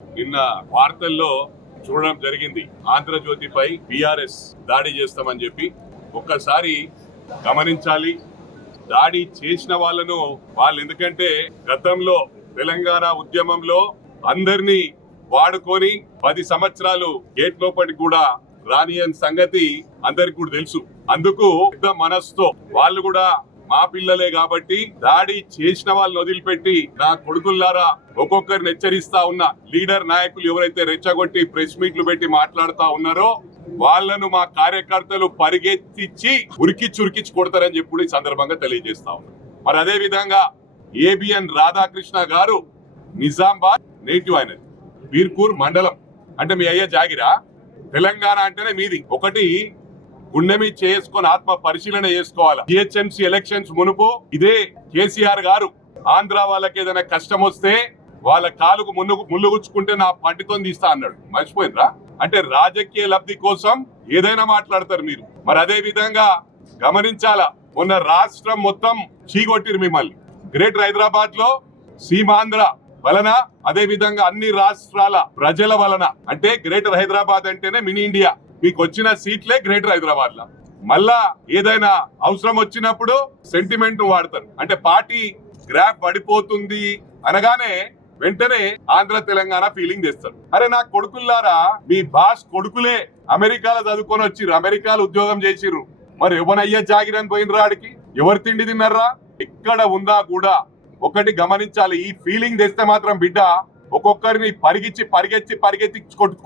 నిన్న వార్తల్లో చూడడం జరిగింది. ఆంధ్రజ్యోతిపై బీఆర్ఎస్ దాడి చేస్తామని చెప్పి ఒక్కసారి గమనించాలి. దాడి చేసిన వాళ్ళు ఎందుకంటే గతంలో తెలంగాణ ఉద్యమంలో అందరినీ వాడుకొని 10 సంవత్సరాలు గేట్ లోపలికి కూడా రానియని సంగతి అందరికి కూడా తెలుసు. అందుకు పెద్ద మనసుతో వాళ్ళు కూడా మా పిల్లలే కాబట్టి దాడి చేసిన వాళ్ళని వదిలిపెట్టి నా కొడుకుల్లారా ఒక్కొక్కరిని హెచ్చరిస్తా ఉన్న లీడర్ నాయకులు ఎవరైతే రెచ్చగొట్టి ప్రెస్ మీట్లు పెట్టి మాట్లాడుతా ఉన్నారో వాళ్ళను మా కార్యకర్తలు పరిగెత్తించి ఉరికిచ్చి కొడతారని చెప్పి ఈ సందర్భంగా తెలియజేస్తా ఉన్నారు. మరి అదే విధంగా ఏబిఎన్ రాధాకృష్ణ గారు నిజామాబాద్ నేటివ్ అయినది, బీర్కూర్ మండలం. అంటే మీ అయ్యే జాగిరా. తెలంగాణ అంటేనే మీది. ఒకటి గుండె మీద చేసుకొని ఆత్మ పరిశీలన చేసుకోవాలి. జిహెచ్ఎంసీ ఎలక్షన్స్ మునుపు ఇదే కేసీఆర్ గారు ఆంధ్ర వాళ్ళకి ఏదైనా కష్టం వస్తే వాళ్ళ కాలుకు ముళ్ళు గుచ్చుకుంటే నా పంటితో తీస్తా అన్నాడు. మర్చిపోయిండ్రా? అంటే రాజకీయ లబ్ధి కోసం ఏదైనా మాట్లాడతారు మీరు. మరి అదే విధంగా గమనించాలా, మొన్న రాష్ట్రం మొత్తం చీగొట్టిరు మిమ్మల్ని. గ్రేటర్ హైదరాబాద్ లో సీమాంధ్ర వలన, అదే విధంగా అన్ని రాష్ట్రాల ప్రజల వలన. అంటే గ్రేటర్ హైదరాబాద్ అంటేనే మినీ ఇండియా. మీకు వచ్చిన సీట్లే గ్రేటర్ హైదరాబాద్ లో. మళ్ళా ఏదైనా అవసరం వచ్చినప్పుడు సెంటిమెంట్ వాడతారు. అంటే పార్టీ గ్రాఫ్ పడిపోతుంది అనగానే వెంటనే ఆంధ్ర తెలంగాణ ఫీలింగ్ తెస్తారు. అరే నా కొడుకుల్లారా, మీ బాస్ కొడుకులే అమెరికాలో చదువుకొని వచ్చిర్రు, అమెరికాలో ఉద్యోగం చేసిర్రు. మరి ఎవరయ్యా జాగిరని పోయినరా? ఆడికి ఎవరు తిండి తిన్నారా? ఎక్కడ ఉందా కూడా ఒకటి గమనించాలి. ఈ ఫీలింగ్ తెస్తే మాత్రం బిడ్డ ఒక్కొక్కరిని పరిగెత్తి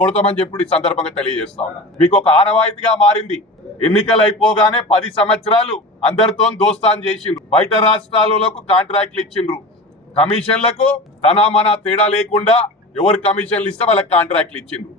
కొడతామని చెప్పి ఈ సందర్భంగా తెలియజేస్తా ఉన్నా. మీకు ఒక ఆనవాయితీగా మారింది. ఎన్నికలు అయిపోగానే 10 సంవత్సరాలు అందరితో దోస్తాన్ చేసిండ్రు. బయట రాష్ట్రాలకు కాంట్రాక్ట్లు ఇచ్చిండ్రు. కమిషన్లకు తన మన తేడా లేకుండా ఎవరు కమిషన్లు ఇస్తే వాళ్ళకి కాంట్రాక్ట్లు ఇచ్చిండ్రు.